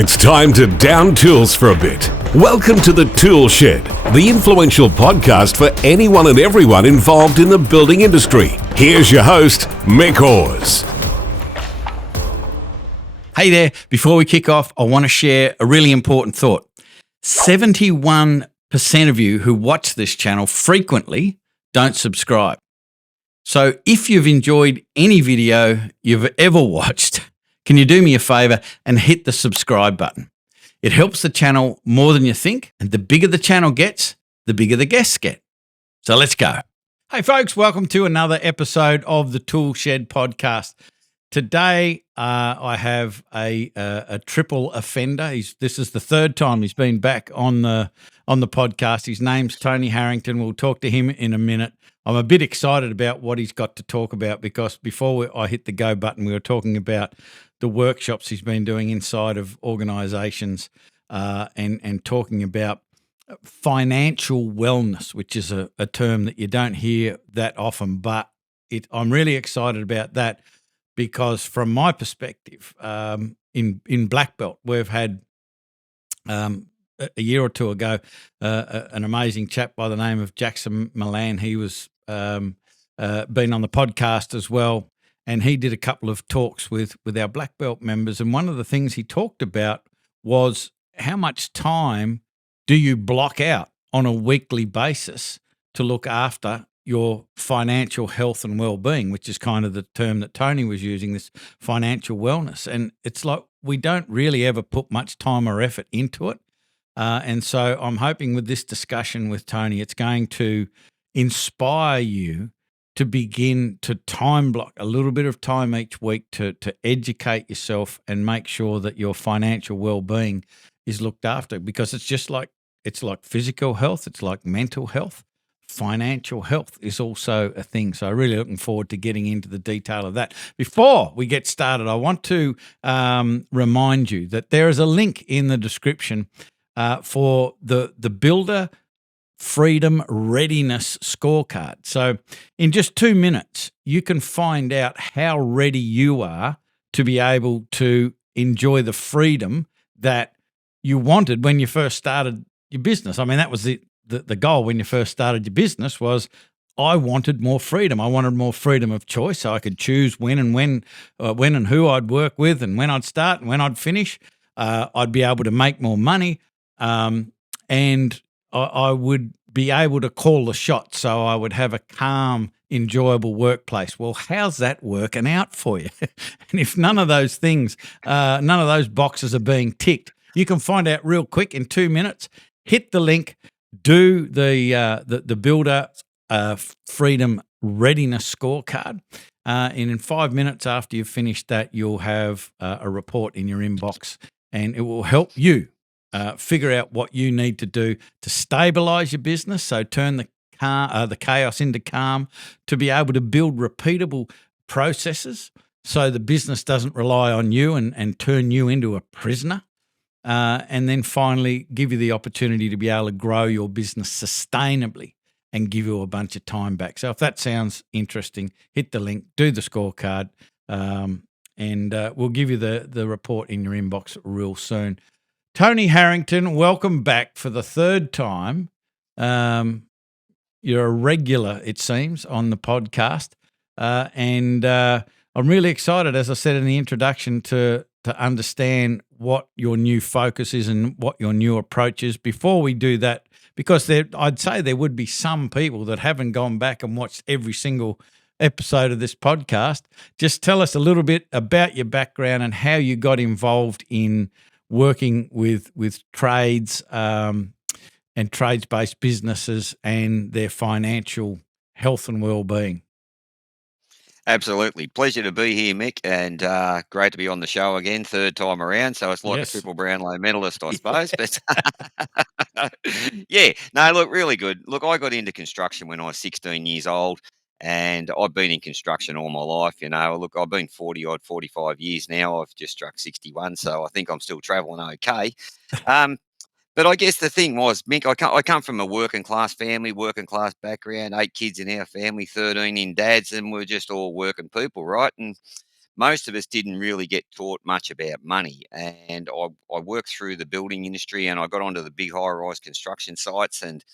It's time to down tools for a bit. Welcome to the ToolShed, the influential podcast for anyone and everyone involved in the building industry. Here's your host, Mick Hawes. Hey there, before we kick off, I want to share a really important thought. 71% of you who watch this channel frequently don't subscribe. So if you've enjoyed any video you've ever watched, can you do me a favor and hit the subscribe button? It helps the channel more than you think, and the bigger the channel gets, the bigger the guests get. So let's go. Hey folks, welcome to another episode of the ToolShed Podcast. Today I have a triple offender. This is the third time he's been back on the podcast. His name's Tony Harrington. We'll talk to him in a minute. I'm a bit excited about what he's got to talk about because before I hit the go button, we were talking about the workshops he's been doing inside of organizations and talking about financial wellness, which is a term that you don't hear that often, but I'm really excited about that because from my perspective, in Black Belt, we've had a year or two ago an amazing chap by the name of Jackson Milan. He was been on the podcast as well. And he did a couple of talks with our Black Belt members. And one of the things he talked about was how much time do you block out on a weekly basis to look after your financial health and well-being, which is kind of the term that Tony was using, this financial wellness. And it's like we don't really ever put much time or effort into it. And so I'm hoping with this discussion with Tony, it's going to inspire you to begin to time block a little bit of time each week to educate yourself and make sure that your financial well-being is looked after, because it's like physical health, it's like mental health. Financial health is also a thing. So I'm really looking forward to getting into the detail of that. Before we get started, I want to remind you that there is a link in the description for the Builder Freedom Readiness Scorecard. So in just 2 minutes, you can find out how ready you are to be able to enjoy the freedom that you wanted when you first started your business. I mean, that was the goal when you first started your business was I wanted more freedom. I wanted more freedom of choice so I could choose when and who I'd work with and when I'd start and when I'd finish. I'd be able to make more money and I would be able to call the shots, so I would have a calm, enjoyable workplace. Well, how's that working out for you? And if none of those things, none of those boxes are being ticked, you can find out real quick in 2 minutes. Hit the link, do the Builder Freedom Readiness Scorecard, and in 5 minutes after you've finished that, you'll have a report in your inbox, and it will help you figure out what you need to do to stabilize your business. So turn the chaos into calm, to be able to build repeatable processes so the business doesn't rely on you and turn you into a prisoner. And then finally, give you the opportunity to be able to grow your business sustainably and give you a bunch of time back. So if that sounds interesting, hit the link, do the scorecard, and we'll give you the report in your inbox real soon. Tony Harrington, welcome back for the third time. You're a regular, it seems, on the podcast. And I'm really excited, as I said in the introduction, to understand what your new focus is and what your new approach is. Before we do that, because I'd say there would be some people that haven't gone back and watched every single episode of this podcast. Just tell us a little bit about your background and how you got involved in working with trades and trades-based businesses and their financial health and well-being. Absolutely. Pleasure to be here, Mick, and great to be on the show again, third time around. So it's like Yes. a triple Brownlow medalist, I suppose. But yeah, no, look, really good. Look, I got into construction when I was 16 years old, and I've been in construction all my life. Look, I've been 45 years now. I've just struck 61, so I think I'm still traveling okay. But I guess the thing was, Mick, I come from a working class family, working class background, 8 kids in our family, 13 in dad's, and we're just all working people, right? And most of us didn't really get taught much about money. And I worked through the building industry, and I got onto the big high-rise construction sites and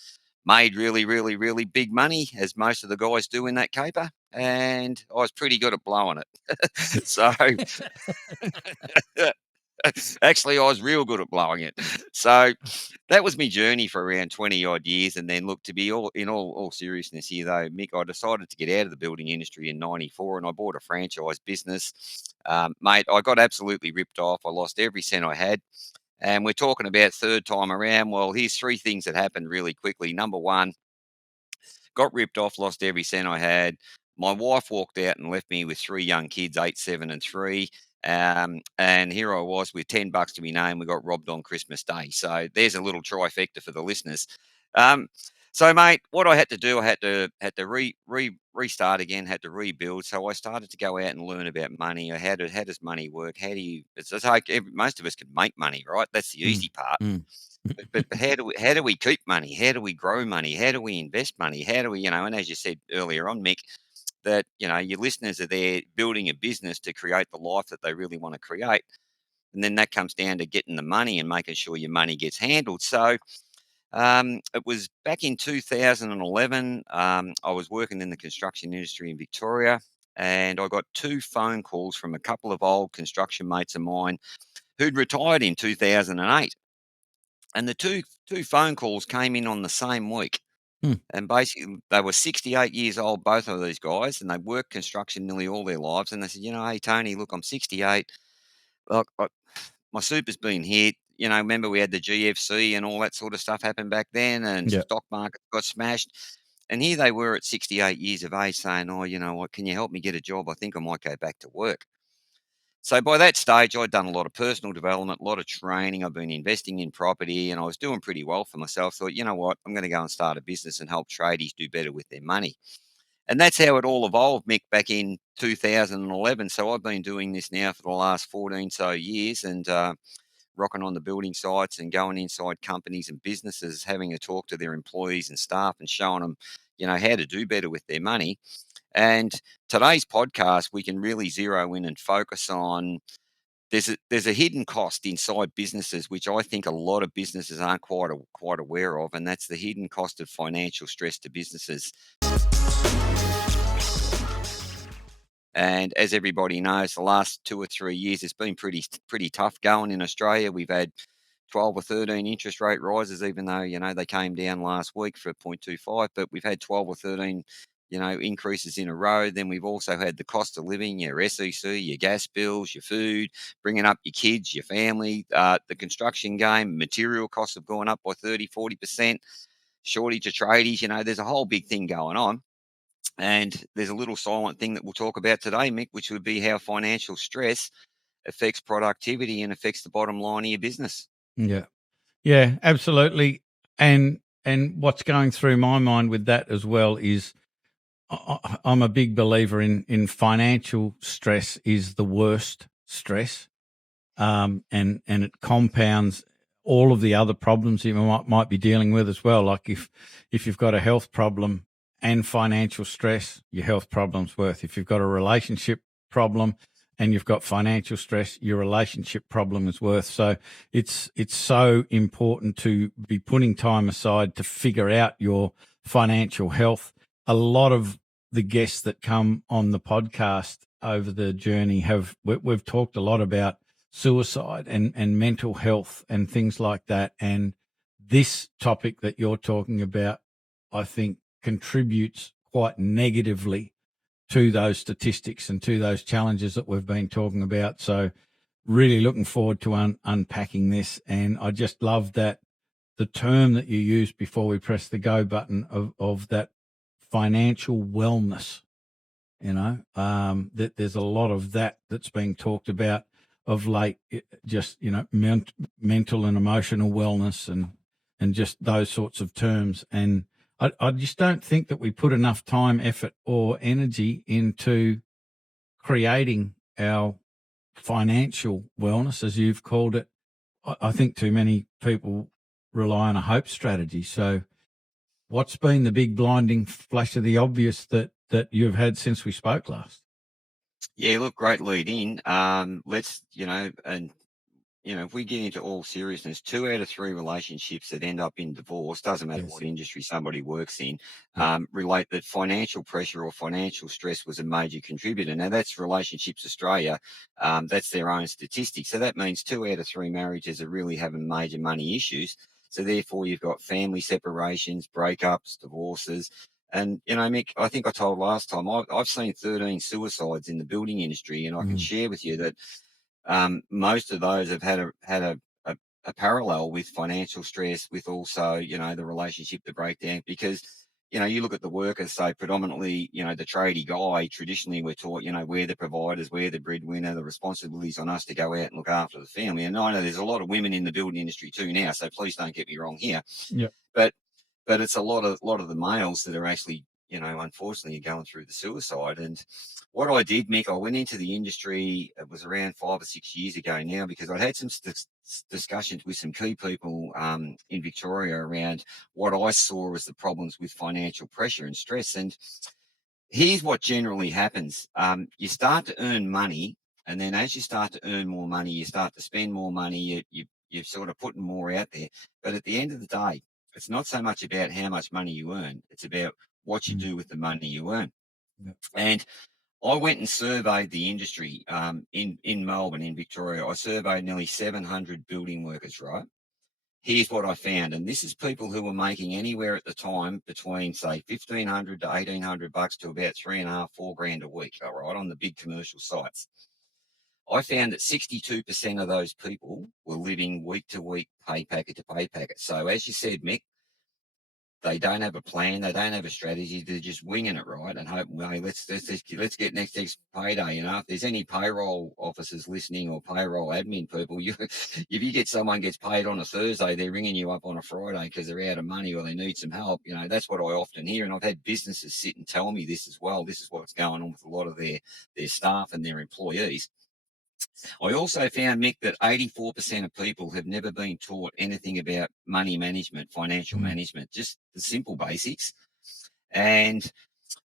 made really, really, really big money, as most of the guys do in that caper. And I was pretty good at blowing it. So actually, I was real good at blowing it. So that was my journey for around 20 odd years. And then, look, to be all seriousness here, though, Mick, I decided to get out of the building industry in '94, and I bought a franchise business. Mate, I got absolutely ripped off. I lost every cent I had. And we're talking about third time around. Well, here's three things that happened really quickly. Number one, got ripped off, lost every cent I had. My wife walked out and left me with three young kids, 8, 7, and 3. And here I was with $10 to my name. We got robbed on Christmas Day. So there's a little trifecta for the listeners. So, mate, what I had to do, I had to restart again, had to rebuild. So I started to go out and learn about money. How does money work? It's like most of us can make money, right? That's the easy part. But how do we keep money? How do we grow money? How do we invest money? How do we, and as you said earlier on, Mick, that, your listeners are there building a business to create the life that they really want to create. And then that comes down to getting the money and making sure your money gets handled. So it was back in 2011. I was working in the construction industry in Victoria, and I got 2 phone calls from a couple of old construction mates of mine who'd retired in 2008. And the two phone calls came in on the same week. And basically, they were 68 years old, both of these guys, and they worked construction nearly all their lives. And they said, hey, Tony, look, I'm 68. Look, my super's been hit. Remember we had the GFC and all that sort of stuff happened back then, and stock market got smashed. And here they were at 68 years of age saying, oh, you know what, can you help me get a job? I think I might go back to work. So by that stage, I'd done a lot of personal development, a lot of training. I've been investing in property, and I was doing pretty well for myself. Thought, you know what, I'm going to go and start a business and help tradies do better with their money. And that's how it all evolved, Mick, back in 2011. So I've been doing this now for the last 14 so years, and rocking on the building sites and going inside companies and businesses, having a talk to their employees and staff and showing them, how to do better with their money. And today's podcast, we can really zero in and focus on there's a hidden cost inside businesses, which I think a lot of businesses aren't quite aware of, and that's the hidden cost of financial stress to businesses. And as everybody knows, the last 2 or 3 years, it's been pretty tough going in Australia. We've had 12 or 13 interest rate rises, even though, they came down last week for 0.25, but we've had 12 or 13, increases in a row. Then we've also had the cost of living, your SEC, your gas bills, your food, bringing up your kids, your family, the construction game, material costs have gone up by 30, 40%, shortage of tradies, there's a whole big thing going on. And there's a little silent thing that we'll talk about today, Mick, which would be how financial stress affects productivity and affects the bottom line of your business. Yeah, absolutely. And what's going through my mind with that as well is I'm a big believer in financial stress is the worst stress, and it compounds all of the other problems you might be dealing with as well. Like if you've got a health problem and financial stress, your health problem's worth. If you've got a relationship problem and you've got financial stress, your relationship problem is worth. So it's so important to be putting time aside to figure out your financial health. A lot of the guests that come on the podcast over the journey we've talked a lot about suicide and mental health and things like that. And this topic that you're talking about, I think, contributes quite negatively to those statistics and to those challenges that we've been talking about. So really looking forward to unpacking this. And I just love that the term that you used before we press the go button of that financial wellness, that there's a lot of that's being talked about of late, just, mental and emotional wellness and just those sorts of terms. And I just don't think that we put enough time, effort, or energy into creating our financial wellness, as you've called it. I think too many people rely on a hope strategy. So what's been the big blinding flash of the obvious that you've had since we spoke last? Yeah, look, great lead in. Let's, if we get into all seriousness, 2 out of 3 relationships that end up in divorce, doesn't matter Yes. what industry somebody works in, Yeah. relate that financial pressure or financial stress was a major contributor. Now, that's Relationships Australia. That's their own statistics. So that means 2 out of 3 marriages are really having major money issues. So therefore, you've got family separations, breakups, divorces. And, Mick, I think I told last time, I've seen 13 suicides in the building industry, and I can Mm. share with you that most of those have had a parallel with financial stress, with also, the relationship, the breakdown. Because, you look at the workers, say predominantly, the tradie guy, traditionally we're taught, we're the providers, we're the breadwinner, the responsibilities on us to go out and look after the family. And I know there's a lot of women in the building industry too now, so please don't get me wrong here. Yeah. But it's a lot of the males that are actually, unfortunately going through the suicide. And what I did, Mick, I went into the industry. It was around 5 or 6 years ago now, because I'd had some discussions with some key people in Victoria around what I saw as the problems with financial pressure and stress. And here's what generally happens: you start to earn money, and then as you start to earn more money, you start to spend more money. You're sort of putting more out there. But at the end of the day, it's not so much about how much money you earn; it's about what you Mm. do with the money you earn. Yeah. And I went and surveyed the industry in Melbourne, in Victoria. I surveyed nearly 700 building workers, right? Here's what I found, and this is people who were making anywhere at the time between, say, 1,500 to 1,800 bucks to about 3.5, 4 grand a week, all right, on the big commercial sites. I found that 62% of those people were living week to week, pay packet to pay packet. So as you said, Mick, they don't have a plan. They don't have a strategy. They're just winging it, right? And hoping, well, let's get next payday. If there's any payroll officers listening, or payroll admin people, if you get someone gets paid on a Thursday, they're ringing you up on a Friday because they're out of money or they need some help. That's what I often hear. And I've had businesses sit and tell me this as well. This is what's going on with a lot of their staff and their employees. I also found, Mick, that 84% of people have never been taught anything about money management, financial Mm. management, just the simple basics. And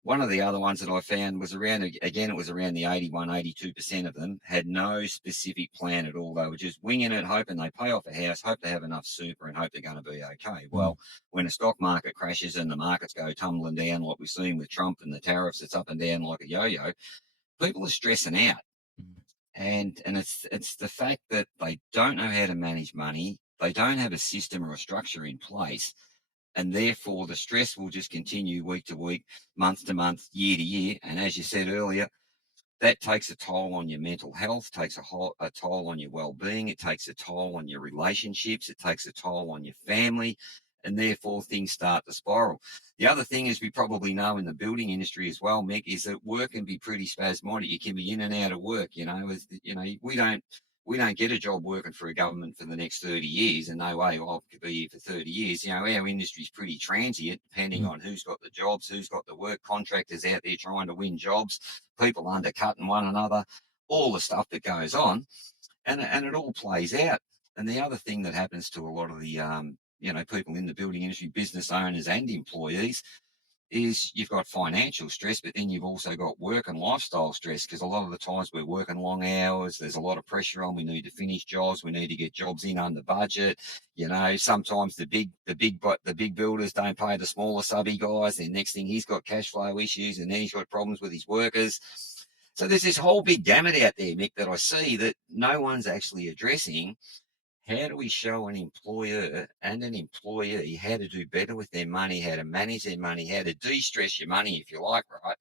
one of the other ones that I found was around, again, it was around the 81, 82% of them had no specific plan at all. They were just winging it, hoping they pay off a house, hope they have enough super, and hope they're going to be okay. Mm. Well, when the stock market crashes and the markets go tumbling down, like we've seen with Trump and the tariffs, it's up and down like a yo-yo, people are stressing out. Mm. And it's the fact that they don't know how to manage money. They don't have a system or a structure in place, and therefore the stress will just continue week to week, month to month, year to year. And as you said earlier, that takes a toll on your mental health, takes a toll on your well-being, it takes a toll on your relationships, it takes a toll on your family, and therefore things start to spiral. The other thing is, we probably know in the building industry as well, Mick, is that work can be pretty spasmodic. You can be in and out of work. We don't get a job working for a government for the next 30 years, and no way, well, I could be here for 30 years. Our industry is pretty transient, depending Mm. on who's got the jobs, who's got the work, contractors out there trying to win jobs, people undercutting one another, all the stuff that goes on, and it all plays out. And the other thing that happens to a lot of the people in the building industry, business owners and employees, is you've got financial stress, but then you've also got work and lifestyle stress, because a lot of the times we're working long hours. There's a lot of pressure on. We need to finish jobs. We need to get jobs in under budget. Sometimes the big builders don't pay the smaller subby guys. Then next thing, he's got cash flow issues, and then he's got problems with his workers. So there's this whole big gamut out there, Mick, that I see that no one's actually addressing. How do we show an employer and an employee how to do better with their money, how to manage their money, how to de-stress your money, if you like, right?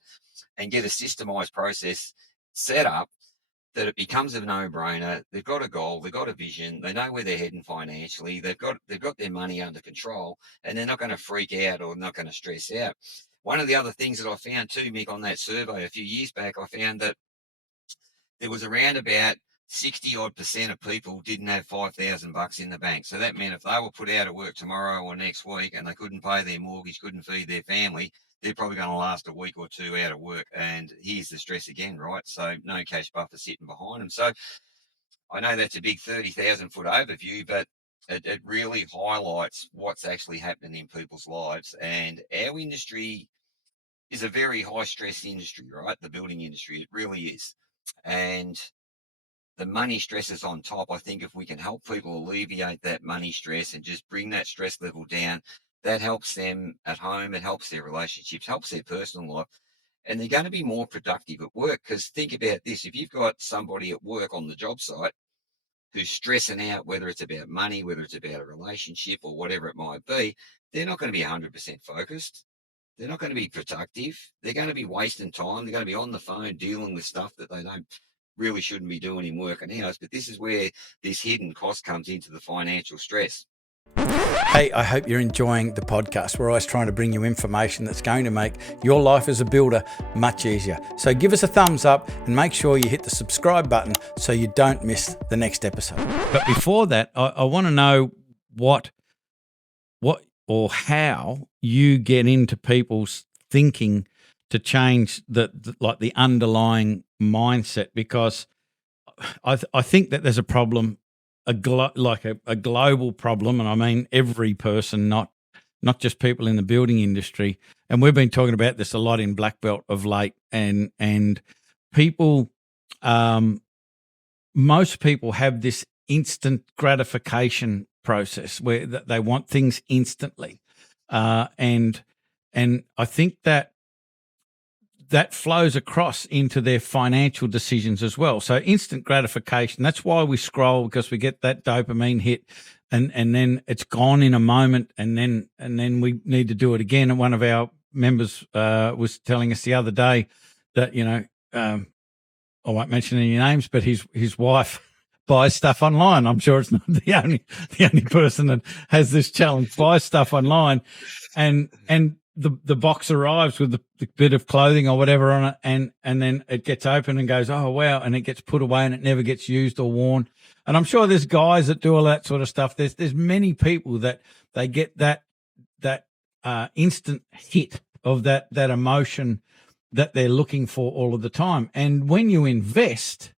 And get a systemized process set up that it becomes a no-brainer. They've got a goal, they've got a vision, they know where they're heading financially, they've got their money under control, and they're not going to freak out or not going to stress out. One of the other things that I found too, Mick, on that survey a few years back, I found that there was around about 60 odd percent of people didn't have 5,000 bucks in the bank. So that meant if they were put out of work tomorrow or next week and they couldn't pay their mortgage, couldn't feed their family, they're probably going to last a week or two out of work. And here's the stress again, right? So no cash buffer sitting behind them. So I know that's a big 30,000 foot overview, but it really highlights what's actually happening in people's lives. And our industry is a very high stress industry, right? The building industry, it really is. and the money stress is on top. I think if we can help people alleviate that money stress and just bring that stress level down, that helps them at home, it helps their relationships, helps their personal life, and they're going to be more productive at work. Because think about this, if you've got somebody at work on the job site who's stressing out, whether it's about money, whether it's about a relationship or whatever it might be, they're not going to be 100% focused. They're not going to be productive. They're going to be wasting time. They're going to be on the phone dealing with stuff that they don't really shouldn't be doing in work and hours. But this is where this hidden cost comes into the financial stress. Hey, I hope you're enjoying the podcast. We're always trying to bring you information that's going to make your life as a builder much easier. So give us a thumbs up and make sure you hit the subscribe button so you don't miss the next episode. But before that, I want to know what or how you get into people's thinking to change the underlying mindset, because I think that there's a problem, a global problem, and I mean every person, not just people in the building industry. And we've been talking about this a lot in Black Belt of late, and people, most people have this instant gratification process where they want things instantly, and I think that flows across into their financial decisions as well. So instant gratification, that's why we scroll, because we get that dopamine hit, and then it's gone in a moment, and then we need to do it again. And one of our members was telling us the other day that, I won't mention any names, but his wife buys stuff online. I'm sure it's not the only person that has this challenge. Buys stuff online, and the box arrives with the bit of clothing or whatever on it, and then it gets open and goes, oh wow, and it gets put away and it never gets used or worn. And I'm sure there's guys that do all that sort of stuff. There's many people that they get that instant hit of that emotion that they're looking for all of the time. And when you invest,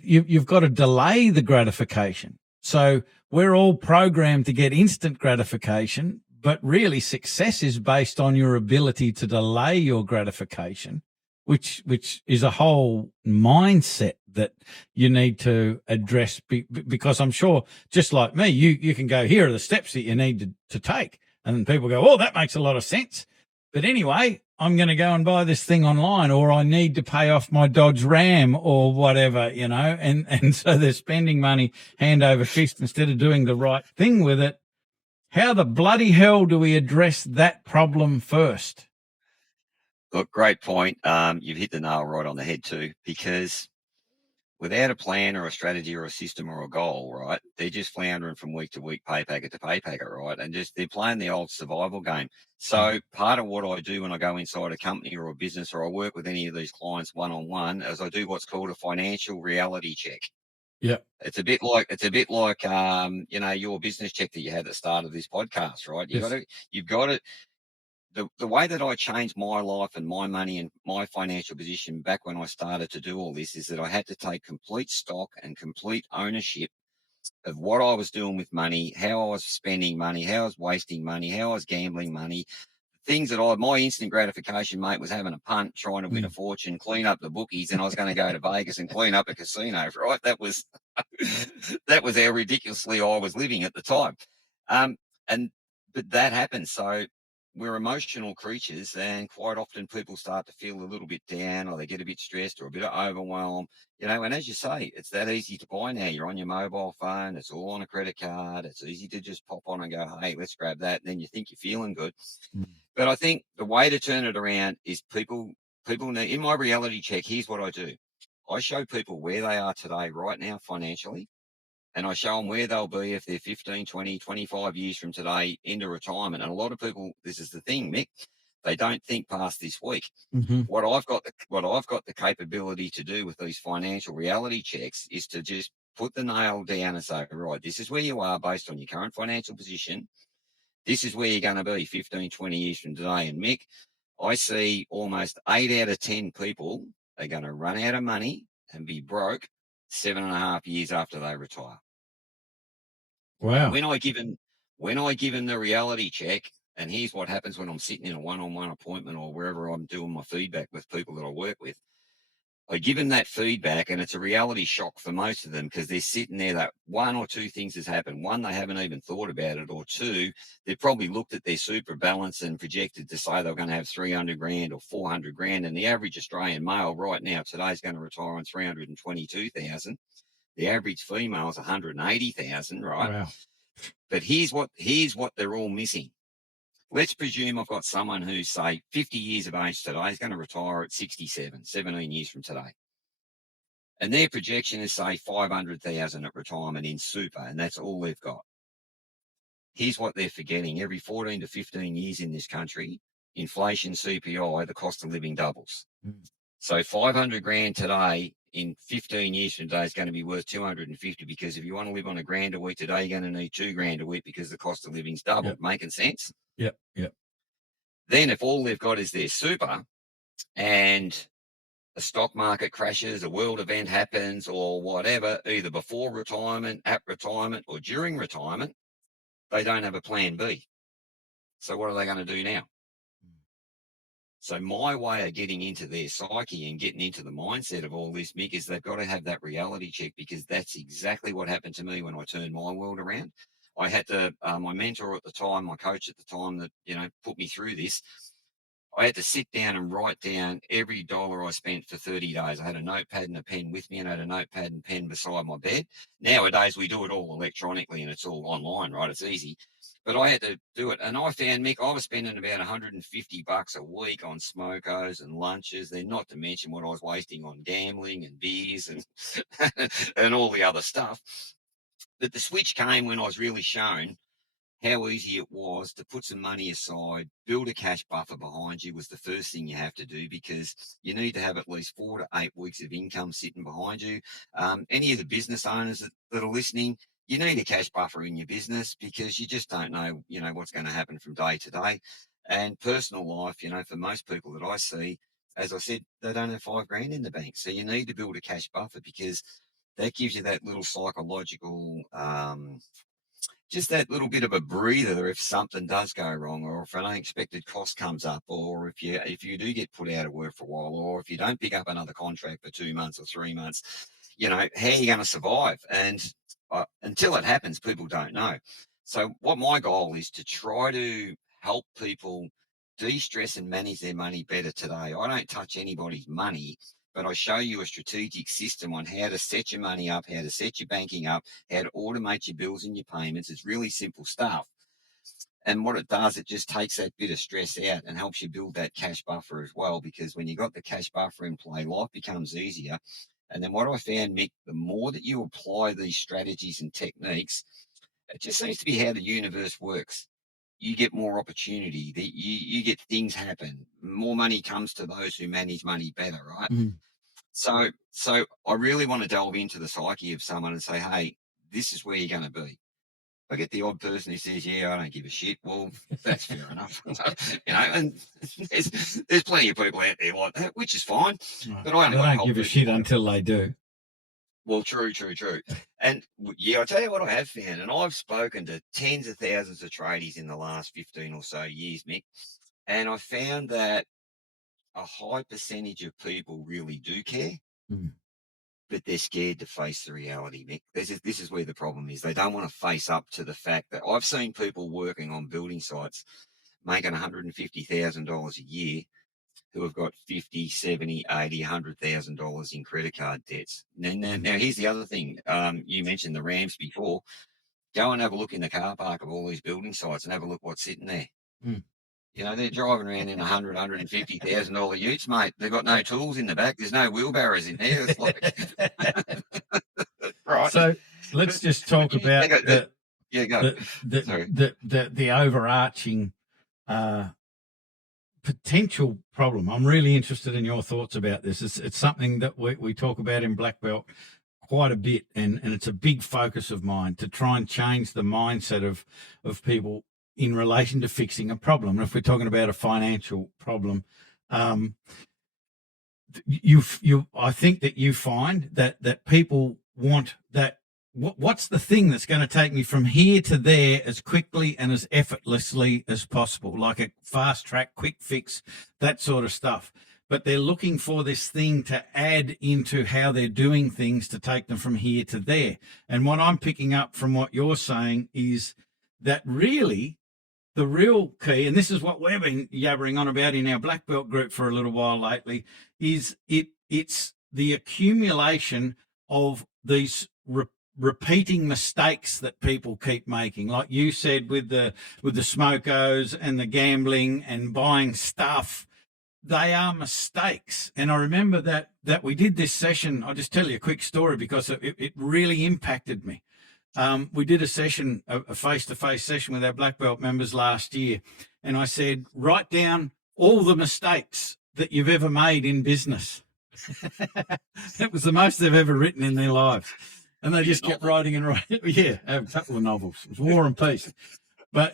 you've got to delay the gratification. So we're all programmed to get instant gratification, but really success is based on your ability to delay your gratification, which is a whole mindset that you need to address, because I'm sure, just like me, you can go, here are the steps that you need to take. And then people go, oh, that makes a lot of sense. But anyway, I'm going to go and buy this thing online, or I need to pay off my Dodge Ram or whatever, and so they're spending money hand over fist instead of doing the right thing with it. How the bloody hell do we address that problem first? Look, great point. You've hit the nail right on the head too, because without a plan or a strategy or a system or a goal, right, they're just floundering from week to week, pay packet to pay packet, right? And just they're playing the old survival game. So part of what I do when I go inside a company or a business, or I work with any of these clients one-on-one, is I do what's called a financial reality check. Yeah. It's a bit like your business check that you had at the start of this podcast, right? You've got to the way that I changed my life and my money and my financial position back when I started to do all this is that I had to take complete stock and complete ownership of what I was doing with money, how I was spending money, how I was wasting money, how I was gambling money. Things that my instant gratification, mate, was having a punt, trying to win a fortune, clean up the bookies, and I was going to go to Vegas and clean up a casino, right? That was how ridiculously I was living at the time. But that happens. So we're emotional creatures, and quite often people start to feel a little bit down, or they get a bit stressed or a bit overwhelmed, and as you say, it's that easy to buy now. You're on your mobile phone, it's all on a credit card, it's easy to just pop on and go, hey, let's grab that, and then you think you're feeling good. But I think the way to turn it around is people need, in my reality check, here's what I do. I show people where they are today right now financially, and I show them where they'll be if they're 15, 20, 25 years from today into retirement. And a lot of people, this is the thing, Mick, they don't think past this week. Mm-hmm. What I've got the capability to do with these financial reality checks is to just put the nail down and say, right, this is where you are based on your current financial position. This is where you're going to be 15, 20 years from today. And Mick, I see almost 8 out of 10 people are going to run out of money and be broke 7.5 years after they retire. Wow. When I give them the reality check, and here's what happens when I'm sitting in a one-on-one appointment or wherever I'm doing my feedback with people that I work with, I give them that feedback, and it's a reality shock for most of them because they're sitting there that one or two things has happened. One, they haven't even thought about it, or two, they've probably looked at their super balance and projected to say they're going to have 300 grand or 400 grand. And the average Australian male right now today is going to retire on 322,000. The average female is 180,000, right? Wow. But here's what they're all missing. Let's presume I've got someone who's, say, 50 years of age today is going to retire at 67, 17 years from today. And their projection is, say, 500,000 at retirement in super, and that's all they've got. Here's what they're forgetting. Every 14 to 15 years in this country, inflation, CPI, the cost of living doubles. So 500 grand today in 15 years from today is going to be worth 250, because if you want to live on $1,000 a week today, you're going to need $2,000 a week because the cost of living's doubled. Yep. Making sense? Yep. Then if all they've got is their super and a stock market crashes, a world event happens or whatever, either before retirement, at retirement or during retirement, they don't have a plan B. So what are they going to do now? So my way of getting into their psyche and getting into the mindset of all this, Mick, is they've got to have that reality check, because that's exactly what happened to me when I turned my world around. I had to, my mentor at the time, my coach at the time that, put me through this, I had to sit down and write down every dollar I spent for 30 days. I had a notepad and a pen with me, and I had a notepad and pen beside my bed. Nowadays, we do it all electronically and it's all online, right? It's easy. But I had to do it. And I found, Mick, I was spending about $150 a week on smokos and lunches, then not to mention what I was wasting on gambling and beers and, and all the other stuff. But the switch came when I was really shown how easy it was to put some money aside, build a cash buffer behind you was the first thing you have to do, because you need to have at least 4 to 8 weeks of income sitting behind you. Any of the business owners that are listening, you need a cash buffer in your business, because you just don't know, what's going to happen from day to day. And personal life, for most people that I see, as I said, they don't have $5,000 in the bank. So you need to build a cash buffer, because that gives you that little psychological, just that little bit of a breather if something does go wrong, or if an unexpected cost comes up, or if you do get put out of work for a while, or if you don't pick up another contract for 2 months or 3 months, how are you going to survive? And until it happens, people don't know. So what my goal is to try to help people de-stress and manage their money better today. I don't touch anybody's money, but I show you a strategic system on how to set your money up, how to set your banking up, how to automate your bills and your payments. It's really simple stuff. And what it does, it just takes that bit of stress out and helps you build that cash buffer as well, because when you got the cash buffer in play, life becomes easier. And then what I found, Mick, the more that you apply these strategies and techniques, it just seems to be how the universe works. You get more opportunity, you get things happen, more money comes to those who manage money better, right? So I really want to delve into the psyche of someone and say, hey, this is where you're going to be. I get the odd person who says, yeah, I don't give a shit. Well, that's fair enough. And there's plenty of people out there like that, which is fine. Right. But I don't give a shit until they do. Well, true. And yeah, I tell you what I have found, and I've spoken to tens of thousands of tradies in the last 15 or so years, Mick, and I found that a high percentage of people really do care, but they're scared to face the reality, Mick. This is where the problem is. They don't want to face up to the fact that I've seen people working on building sites making $150,000 a year who have got $50,000, $70,000, $80,000, $100,000 in credit card debts. Now, here's the other thing. You mentioned the ramps before. Go and have a look in the car park of all these building sites and have a look what's sitting there. They're driving around in $100,000, $150,000 utes, mate. They've got no tools in the back. There's no wheelbarrows in there. It's like, right. So let's just talk about the overarching potential problem. I'm really interested in your thoughts about this. It's something that we talk about in Black Belt quite a bit, and it's a big focus of mine to try and change the mindset of people in relation to fixing a problem. And if we're talking about a financial problem, I think that you find that people want that. What's the thing that's going to take me from here to there as quickly and as effortlessly as possible, like a fast track, quick fix, that sort of stuff. but they're looking for this thing to add into how they're doing things to take them from here to there. And what I'm picking up from what you're saying is that really the real key, and this is what we've been yabbering on about in our black belt group for a little while lately, is it's the accumulation of these repeating mistakes that people keep making. Like you said, with the smokos and the gambling and buying stuff, they are mistakes. And I remember that we did this session. I'll just tell you a quick story because it really impacted me. We did a session, a face-to-face session with our black belt members last year. And I said, write down all the mistakes that you've ever made in business. It was the most they've ever written in their lives. And they just kept writing and writing. Yeah, a couple of novels. It was War and Peace. But,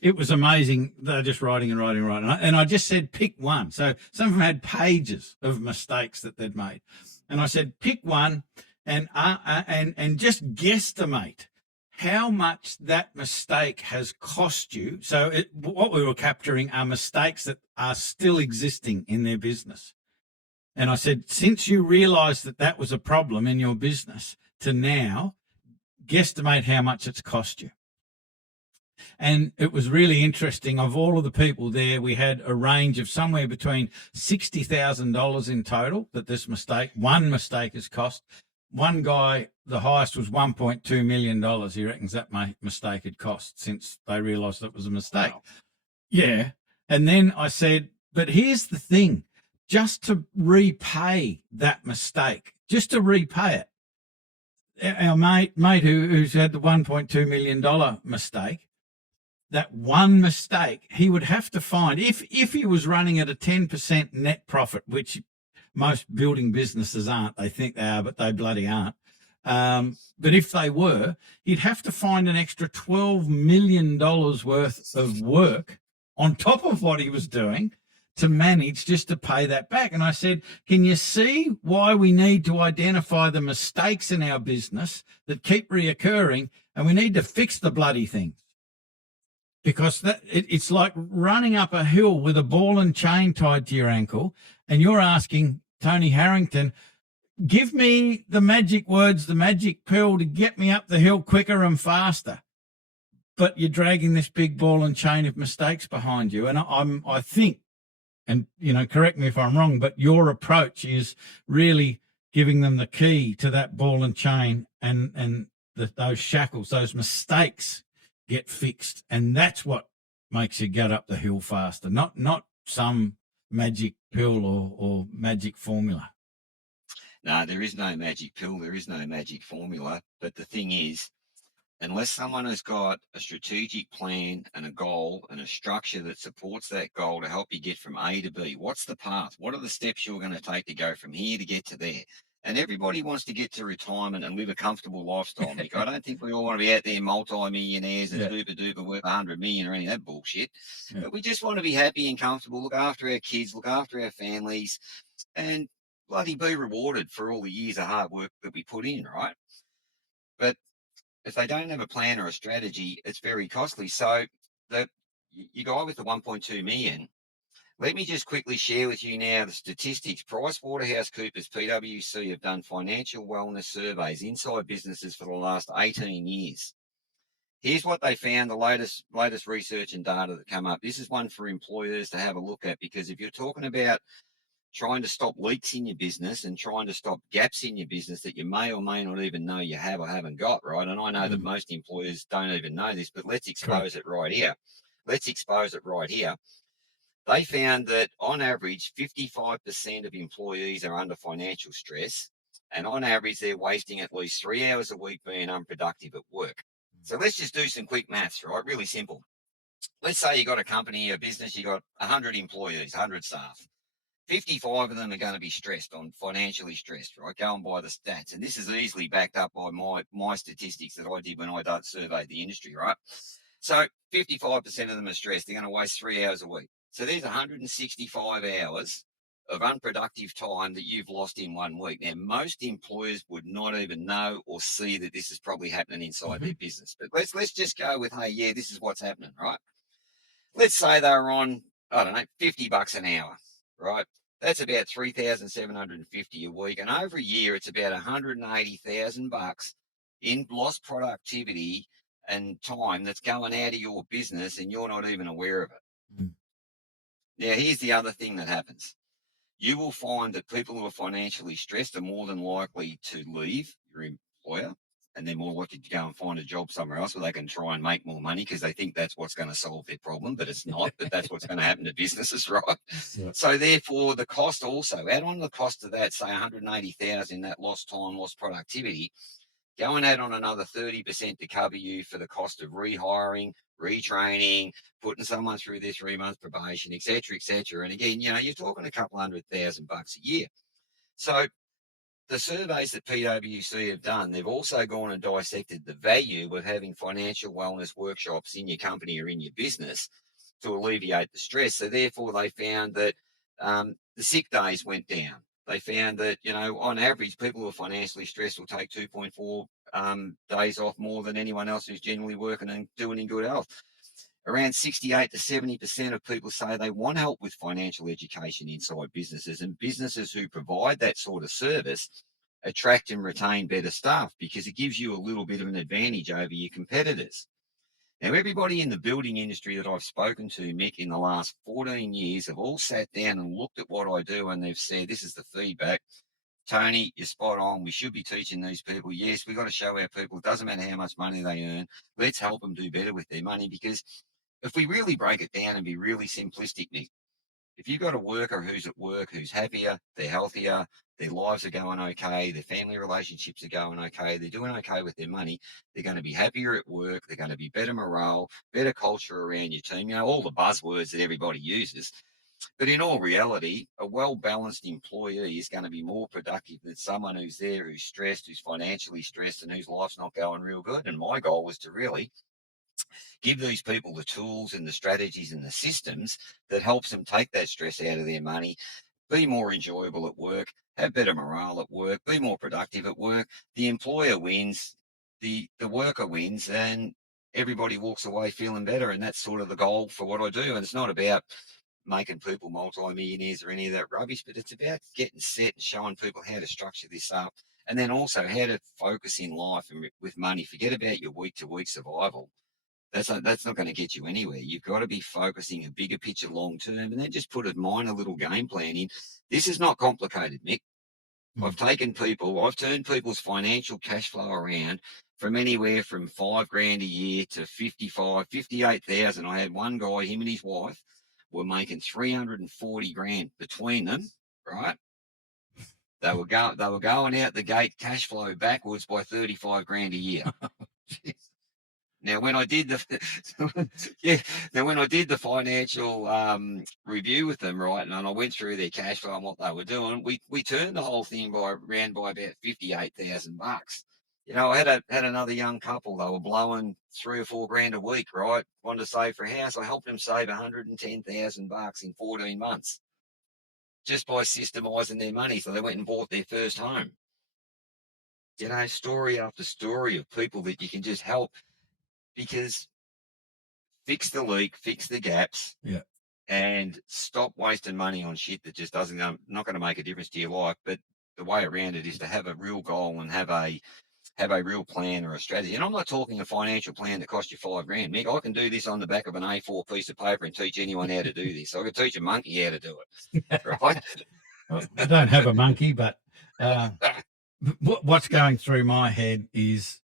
it was amazing. They're just writing and writing and writing. And I just said, pick one. So some of them had pages of mistakes that they'd made. And I said, pick one and just guesstimate how much that mistake has cost you. So what we were capturing are mistakes that are still existing in their business. And I said, since you realized that was a problem in your business to now, guesstimate how much it's cost you. And it was really interesting. Of all of the people there, we had a range of somewhere between $60,000 in total that one mistake has cost. One guy, the highest was $1.2 million. He reckons that mistake had cost since they realized it was a mistake. Wow. Yeah. And then I said, but here's the thing. Just to repay that mistake, just to repay it. Our mate who's had the $1.2 million mistake, that one mistake, he would have to find, if he was running at a 10% net profit, which most building businesses aren't, they think they are, but they bloody aren't. But if they were, he'd have to find an extra $12 million worth of work on top of what he was doing to manage just to pay that back. And I said, can you see why we need to identify the mistakes in our business that keep reoccurring, and we need to fix the bloody things? Because it's like running up a hill with a ball and chain tied to your ankle, and you're asking Tony Harrington, give me the magic words, the magic pill to get me up the hill quicker and faster. But you're dragging this big ball and chain of mistakes behind you. And I think, and, correct me if I'm wrong, but your approach is really giving them the key to that ball and chain, and those shackles, those mistakes get fixed. And that's what makes you get up the hill faster, not some magic pill or magic formula. No, there is no magic pill. There is no magic formula. But the thing is, unless someone has got a strategic plan and a goal and a structure that supports that goal to help you get from A to B, what's the path? What are the steps you're going to take to go from here to get to there? And everybody wants to get to retirement and live a comfortable lifestyle, Mick. I don't think we all want to be out there multi-millionaires and duper worth 100 million or any of that bullshit. Yeah. But we just want to be happy and comfortable, look after our kids, look after our families, and bloody be rewarded for all the years of hard work that we put in, right? But if they don't have a plan or a strategy, it's very costly. So you guy with the 1.2 million, let me just quickly share with you now the statistics. PricewaterhouseCoopers, PwC, have done financial wellness surveys inside businesses for the last 18 years. Here's what they found, the latest research and data that come up. This is one for employers to have a look at, because if you're talking about trying to stop leaks in your business and trying to stop gaps in your business that you may or may not even know you have or haven't got, right? And I know that most employers don't even know this, but let's expose it right here. They found that on average, 55% of employees are under financial stress, and on average, they're wasting at least 3 hours a week being unproductive at work. So let's just do some quick maths, right? Really simple. Let's say you got a company, a business, you got 100 employees, 100 staff. 55 of them are going to be financially stressed, right? Go and buy the stats. And this is easily backed up by my statistics that I did when I surveyed the industry, right? So 55% of them are stressed. They're going to waste 3 hours a week. So there's 165 hours of unproductive time that you've lost in 1 week. Now, most employers would not even know or see that this is probably happening inside their business. But let's just go with, hey, yeah, this is what's happening, right? Let's say they were on, I don't know, $50 an hour. right? That's about 3,750 a week. And over a year, it's about 180,000 bucks in lost productivity and time that's going out of your business and you're not even aware of it. Mm. Now, here's the other thing that happens. You will find that people who are financially stressed are more than likely to leave your employer, and they're more likely to go and find a job somewhere else where they can try and make more money because they think that's what's going to solve their problem, but it's not. But that's what's going to happen to businesses, right? Yeah. So therefore, the cost also, add on the cost of that, say 180,000, that lost time, lost productivity, go and add on another 30% to cover you for the cost of rehiring, retraining, putting someone through their 3-month probation, et cetera, et cetera. And again, you're talking a couple $100,000 a year. So the surveys that PwC have done, they've also gone and dissected the value of having financial wellness workshops in your company or in your business to alleviate the stress. So therefore, they found that the sick days went down. They found that, on average, people who are financially stressed will take 2.4 days off more than anyone else who's generally working and doing in good health. Around 68 to 70% of people say they want help with financial education inside businesses, and businesses who provide that sort of service attract and retain better staff because it gives you a little bit of an advantage over your competitors. Now, everybody in the building industry that I've spoken to, Mick, in the last 14 years have all sat down and looked at what I do and they've said, this is the feedback. Tony, you're spot on. We should be teaching these people. Yes, we've got to show our people, it doesn't matter how much money they earn. Let's help them do better with their money, because if we really break it down and be really simplistic, Nick, if you've got a worker who's at work, who's happier, they're healthier, their lives are going okay, their family relationships are going okay, they're doing okay with their money, they're going to be happier at work, they're going to be better morale, better culture around your team, all the buzzwords that everybody uses. But in all reality, a well-balanced employee is going to be more productive than someone who's there, who's stressed, who's financially stressed, and whose life's not going real good. And my goal was to really give these people the tools and the strategies and the systems that helps them take that stress out of their money, be more enjoyable at work, have better morale at work, be more productive at work. The employer wins, the worker wins, and everybody walks away feeling better. And that's sort of the goal for what I do. And it's not about making people multi-millionaires or any of that rubbish, but it's about getting set and showing people how to structure this up. And then also how to focus in life and with money. Forget about your week-to-week survival. That's not going to get you anywhere. You've got to be focusing a bigger picture long term, and then just put a minor little game plan in. This is not complicated, Mick. I've turned people's financial cash flow around from anywhere from $5,000 a year to 58,000. I had one guy, him and his wife, were making 340 grand between them, right? They were going out the gate cash flow backwards by 35 grand a year. Now, when I did the financial review with them, right, and I went through their cash flow and what they were doing, we turned the whole thing around by about 58,000 bucks. I had another young couple. They were blowing 3 or 4 grand a week, right? Wanted to save for a house. I helped them save 110,000 bucks in 14 months just by systemizing their money. So they went and bought their first home. Story after story of people that you can just help. Because fix the leak, fix the gaps, and stop wasting money on shit that just not going to make a difference to your life. But the way around it is to have a real goal and have a real plan or a strategy. And I'm not talking a financial plan that costs you $5,000, Mick. I can do this on the back of an A4 piece of paper and teach anyone how to do this. I can teach a monkey how to do it, right? I don't have a monkey, but what's going through my head is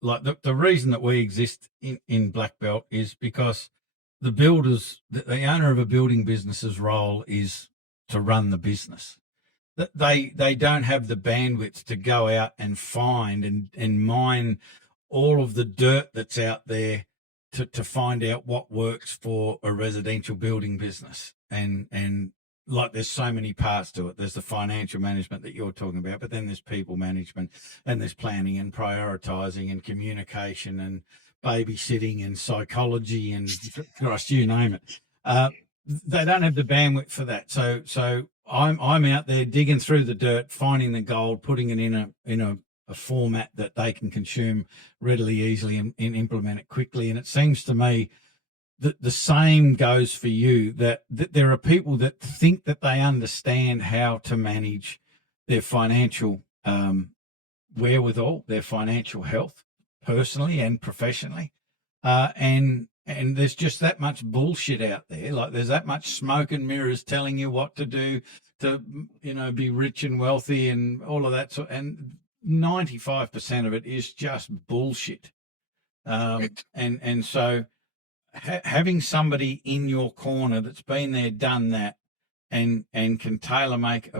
like the reason that we exist in Black Belt is because the owner of a building business's role is to run the business. They don't have the bandwidth to go out and find and mine all of the dirt that's out there to find out what works for a residential building business. And like there's so many parts to it. There's the financial management that you're talking about, but then there's people management and there's planning and prioritizing and communication and babysitting and psychology and gosh, you name it. They don't have the bandwidth for that. So I'm out there digging through the dirt, finding the gold, putting it in a format that they can consume readily, easily, and implement it quickly. And it seems to me the same goes for you, that there are people that think that they understand how to manage their financial wherewithal, their financial health, personally and professionally. And there's just that much bullshit out there. Like, there's that much smoke and mirrors telling you what to do to, be rich and wealthy and all of that. And 95% of it is just bullshit. And so having somebody in your corner that's been there, done that, and can tailor make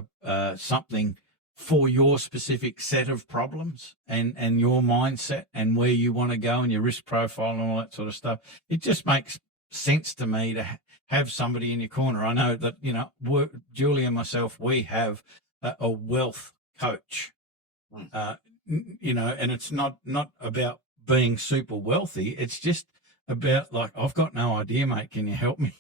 something for your specific set of problems and your mindset and where you want to go and your risk profile and all that sort of stuff. It just makes sense to me to have somebody in your corner. I know that, Julie and myself, we have a wealth coach, and it's not about being super wealthy. It's just about, like, I've got no idea, mate. Can you help me?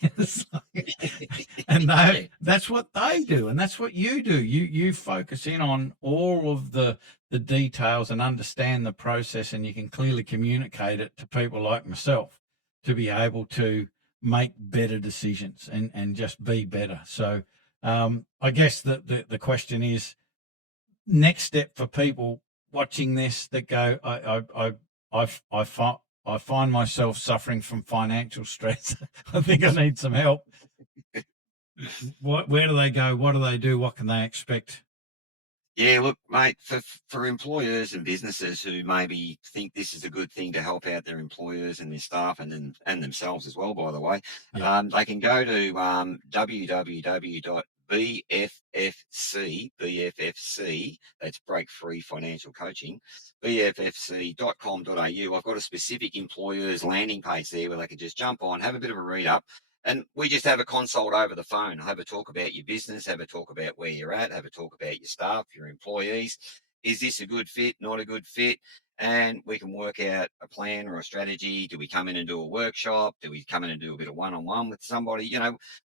And that's what they do, and that's what you do. You focus in on all of the details and understand the process, and you can clearly communicate it to people like myself to be able to make better decisions and just be better. So I guess the question is, next step for people watching this that go, I find myself suffering from financial stress. I think I need some help. Where do they go? What do they do? What can they expect? Yeah, look, mate, for employers and businesses who maybe think this is a good thing to help out their employers and their staff and themselves as well, by the way, they can go to BFFC, that's Break Free Financial Coaching, bffc.com.au. I've got a specific employers landing page there where they can just jump on, have a bit of a read up, and we just have a consult over the phone. Have a talk about your business, have a talk about where you're at, have a talk about your staff, your employees. Is this a good fit, not a good fit? And we can work out a plan or a strategy. Do we come in and do a workshop? Do we come in and do a bit of one-on-one with somebody?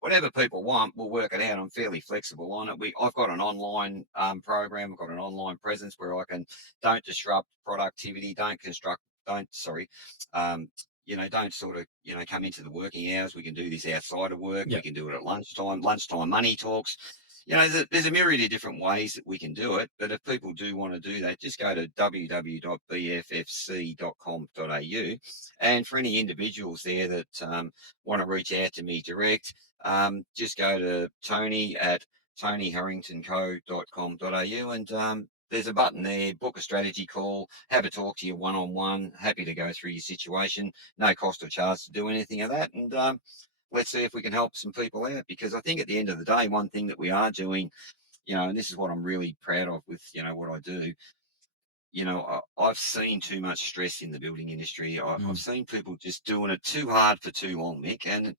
Whatever people want, we'll work it out. I'm fairly flexible on it. I've got an online program. I've got an online presence where I can don't disrupt productivity, don't sort of, come into the working hours. We can do this outside of work. Yep. We can do it at lunchtime money talks. There's a myriad of different ways that we can do it. But if people do want to do that, just go to www.bffc.com.au. And for any individuals there that want to reach out to me direct, just go to Tony at tonyharringtonco.com.au and there's a button there, book a strategy call, have a talk to you one-on-one, happy to go through your situation, no cost or charge to do anything of that. And let's see if we can help some people out, because I think at the end of the day, one thing that we are doing, and this is what I'm really proud of with, what I do, I've seen too much stress in the building industry. I've seen people just doing it too hard for too long, Mick. And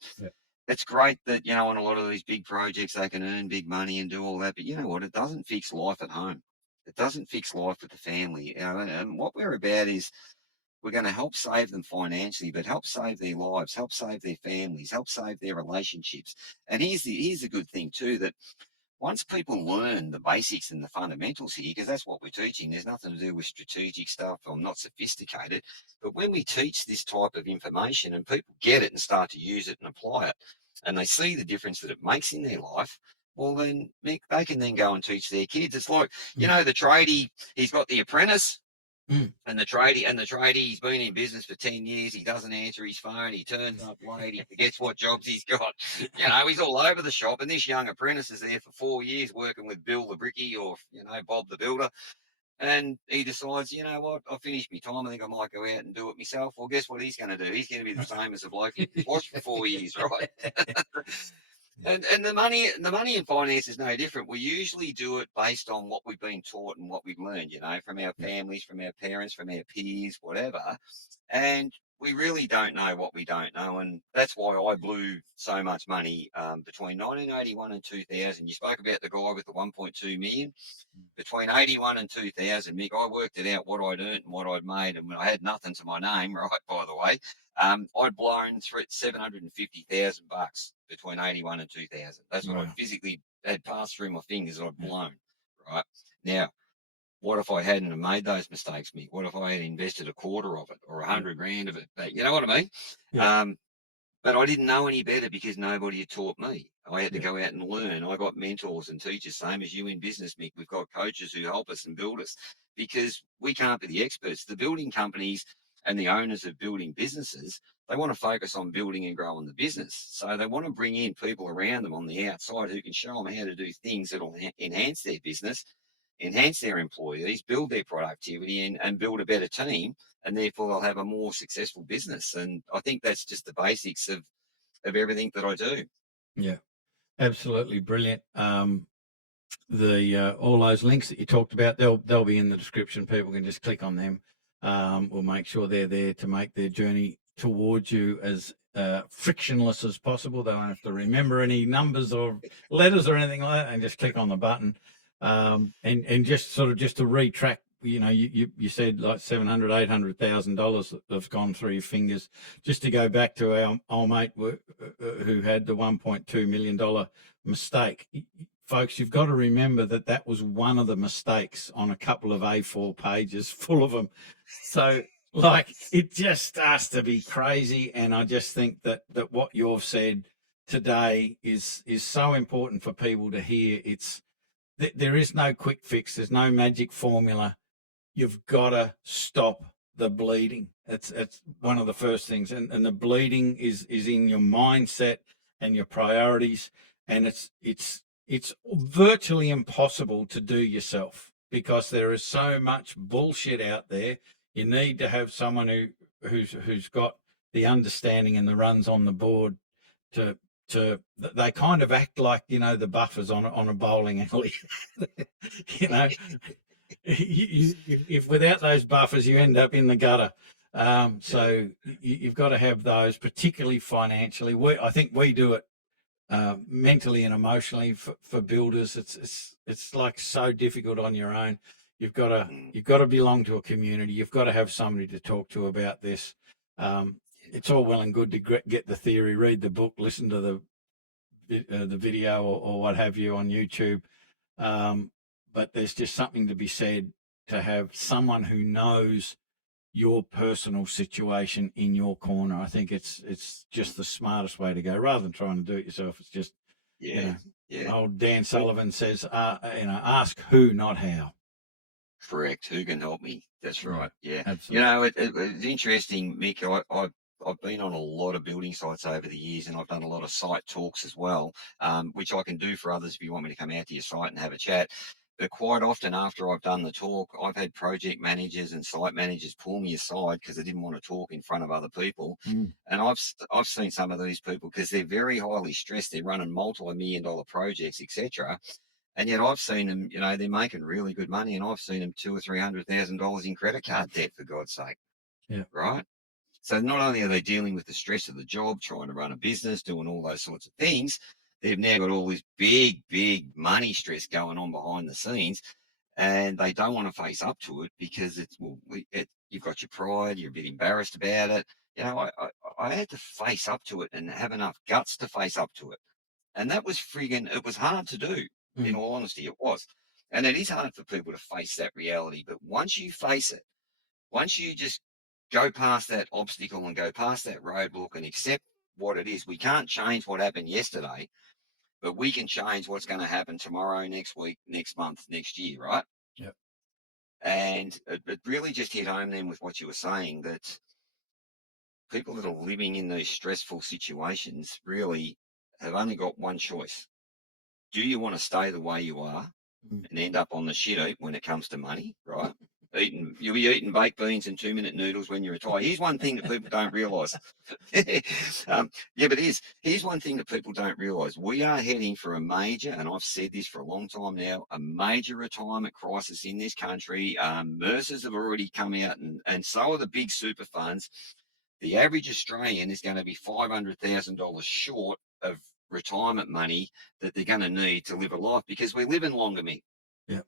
it's great that, on a lot of these big projects, they can earn big money and do all that. But you know what? It doesn't fix life at home. It doesn't fix life with the family. And what we're about is we're going to help save them financially, but help save their lives, help save their families, help save their relationships. And here's the good thing too, that once people learn the basics and the fundamentals here, because that's what we're teaching, there's nothing to do with strategic stuff or not sophisticated. But when we teach this type of information and people get it and start to use it and apply it, and they see the difference that it makes in their life, well, then, Mick, they can then go and teach their kids. It's like, the tradie, he's got the apprentice, and the tradie, he's been in business for 10 years. He doesn't answer his phone. He turns up late. He forgets what jobs he's got. He's all over the shop. And this young apprentice is there for 4 years working with Bill the Brickie or, Bob the Builder. And he decides, you know what, I've finished my time. I think I might go out and do it myself. Well, guess what he's going to do? He's going to be the same as a bloke he's watched for 4 years, right? And the money in finance is no different. We usually do it based on what we've been taught and what we've learned, from our families, from our parents, from our peers, whatever. And we really don't know what we don't know. And that's why I blew so much money between 1981 and 2000. You spoke about the guy with the 1.2 million. Between 81 and 2000, Mick, I worked it out what I'd earned and what I'd made. And when I had nothing to my name, right, by the way, I'd blown through $750,000 between 81 and 2000. That's what I physically had passed through my fingers. I'd blown, right? Now, what if I hadn't have made those mistakes, Mick? What if I had invested a quarter of it or $100,000 of it? You know what I mean? Yeah. But I didn't know any better because nobody had taught me. I had to Yeah. go out and learn. I got mentors and teachers, same as you in business, Mick. We've got coaches who help us and build us because we can't be the experts. The building companies and the owners of building businesses, they want to focus on building and growing the business. So they want to bring in people around them on the outside who can show them how to do things that will enhance their business, enhance their employees, build their productivity, and build a better team. And therefore, they'll have a more successful business. And I think that's just the basics of everything that I do. Yeah, absolutely brilliant. The all those links that you talked about, they'll be in the description. People can just click on them. We'll make sure they're there to make their journey towards you as frictionless as possible. They don't have to remember any numbers or letters or anything like that, and just click on the button. And just sort of just to retrack, you said like $700,000-800,000 that's gone through your fingers. Just to go back to our old mate who had the $1.2 million mistake. Folks, you've got to remember that was one of the mistakes on a couple of A4 pages full of them. So, like, it just starts to be crazy. And I just think that what you've said today is so important for people to hear. There is no quick fix. There's no magic formula. You've got to stop the bleeding. It's one of the first things. And the bleeding is in your mindset and your priorities. And it's virtually impossible to do yourself because there is so much bullshit out there. You need to have someone who's got the understanding and the runs on the board to they kind of act like, the buffers on a bowling alley. If without those buffers, you end up in the gutter. So you've got to have those, particularly financially. I think we do it mentally and emotionally for builders. It's like so difficult on your own. You've got to belong to a community. You've got to have somebody to talk to about this. It's all well and good to get the theory, read the book, listen to the video or what have you on YouTube. But there's just something to be said to have someone who knows your personal situation in your corner. I think it's just the smartest way to go rather than trying to do it yourself. It's just, old Dan Sullivan says, ask who, not how. Correct. Who can help me? That's right. Yeah. Absolutely. It's interesting, Mick. I've been on a lot of building sites over the years, and I've done a lot of site talks as well, which I can do for others if you want me to come out to your site and have a chat. But quite often after I've done the talk, I've had project managers and site managers pull me aside because they didn't want to talk in front of other people. And I've seen some of these people because they're very highly stressed. They're running multi-million-dollar projects, etc. And yet I've seen them, they're making really good money, and I've seen them $200,000 or $300,000 in credit card debt, for God's sake. Yeah. Right. So not only are they dealing with the stress of the job, trying to run a business, doing all those sorts of things, they've now got all this big money stress going on behind the scenes, and they don't want to face up to it because you've got your pride, you're a bit embarrassed about it. I had to face up to it and have enough guts to face up to it. And that was it was hard to do, in all honesty, it was. And it is hard for people to face that reality. But once you face it, once you just go past that obstacle and go past that roadblock and accept what it is, we can't change what happened yesterday, but we can change what's going to happen tomorrow, next week, next month, next year, right? Yep. And it really just hit home then with what you were saying, that people that are living in these stressful situations really have only got one choice. Do you want to stay the way you are and end up on the shit heap when it comes to money, right? You'll be eating baked beans and 2-minute noodles when you retire. Here's one thing that people don't realise. But it is. Here's one thing that people don't realise. We are heading for a major, and I've said this for a long time now, a major retirement crisis in this country. Mercers have already come out, and so are the big super funds. The average Australian is going to be $500,000 short of retirement money that they're going to need to live a life, because we're living longer, Mick. Yeah.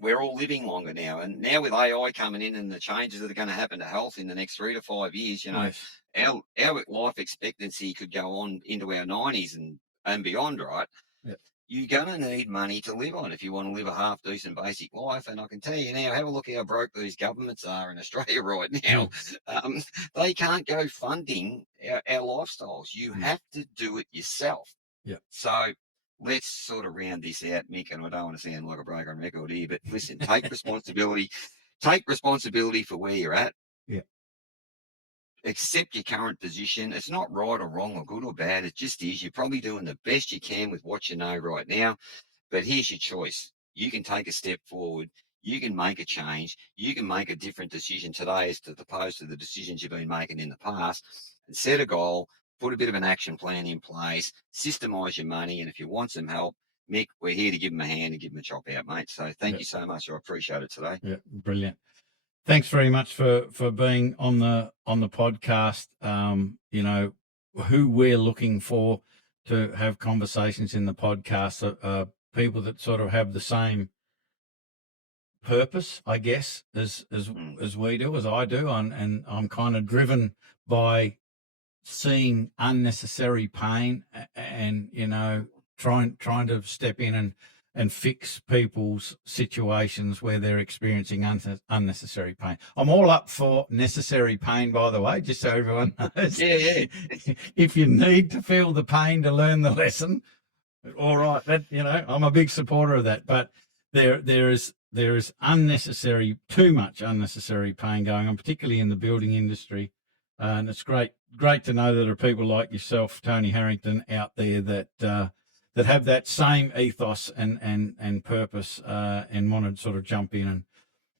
We're all living longer now. And now with AI coming in and the changes that are going to happen to health in the next 3 to 5 years, our life expectancy could go on into our 90s and beyond, right? Yep. you're going to need money to live on if you want to live a half-decent basic life. And I can tell you now, have a look how broke these governments are in Australia right now. They can't go funding our lifestyles. You have to do it yourself. Yeah. So let's sort of round this out, Mick, and I don't want to sound like a broken record here, but listen, take responsibility. Take responsibility for where you're at. Yeah. Accept your current position. It's not right or wrong or good or bad. It just is. You're probably doing the best you can with what you know right now. But here's your choice. You can take a step forward. You can make a change. You can make a different decision today as opposed to the decisions you've been making in the past. And set a goal, put a bit of an action plan in place, systemize your money. And if you want some help, Mick, we're here to give them a hand and give them a chop out, mate. So thank you so much. I appreciate it today. Yeah, brilliant. Thanks very much for being on the podcast. You know, who we're looking for to have conversations in the podcast are people that sort of have the same purpose, I guess, as we do, as I do, and I'm kind of driven by seeing unnecessary pain and you know trying to step in and fix people's situations where they're experiencing unnecessary pain. I'm all up for necessary pain, by the way, just so everyone knows. Yeah. If you need to feel the pain to learn the lesson, all right, that, you know, I'm a big supporter of that. But there is too much unnecessary pain going on, particularly in the building industry. And it's great to know that there are people like yourself, Tony Harrington, out there that have that same ethos and purpose and want to sort of jump in and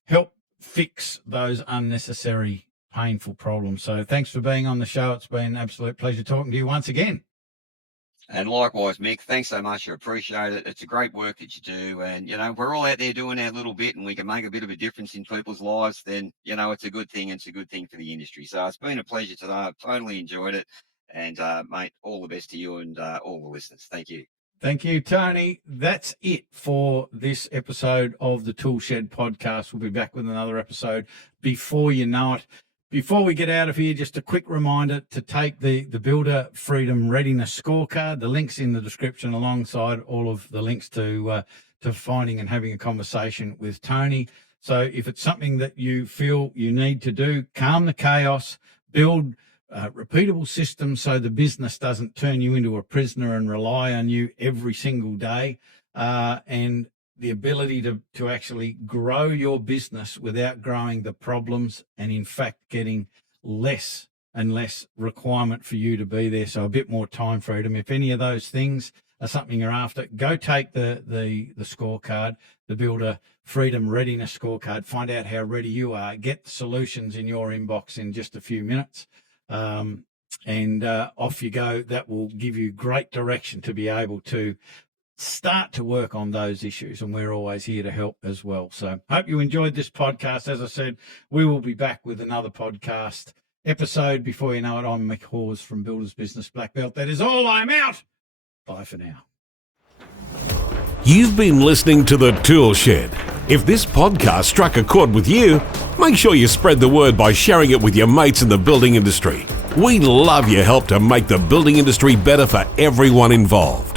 help fix those unnecessary, painful problems. So thanks for being on the show. It's been an absolute pleasure talking to you once again. And likewise, Mick, thanks so much. I appreciate it. It's a great work that you do. And, you know, we're all out there doing our little bit and we can make a bit of a difference in people's lives. Then, you know, it's a good thing. It's a good thing for the industry. So it's been a pleasure today. I've totally enjoyed it. And, mate, all the best to you and all the listeners. Thank you. Thank you, Tony. That's it for this episode of the ToolShed Podcast. We'll be back with another episode before you know it. Before we get out of here, just a quick reminder to take the Builder Freedom Readiness Scorecard. The link's in the description alongside all of the links to finding and having a conversation with Tony. So if it's something that you feel you need to do, calm the chaos, build repeatable systems so the business doesn't turn you into a prisoner and rely on you every single day, and the ability to actually grow your business without growing the problems and in fact getting less and less requirement for you to be there. So a bit more time freedom. If any of those things are something you're after, go take the scorecard, the Builder Freedom Readiness Scorecard, find out how ready you are, get the solutions in your inbox in just a few minutes. And off you go. That will give you great direction to be able to start to work on those issues, and we're always here to help as well. So hope you enjoyed this podcast. As I said, we will be back with another podcast episode. Before you know it, I'm Mick Hawes from Builders Business Black Belt. That is all. I'm out. Bye for now. You've been listening to the ToolShed. If this podcast struck a chord with you, make sure you spread the word by sharing it with your mates in the building industry. We love your help to make the building industry better for everyone involved.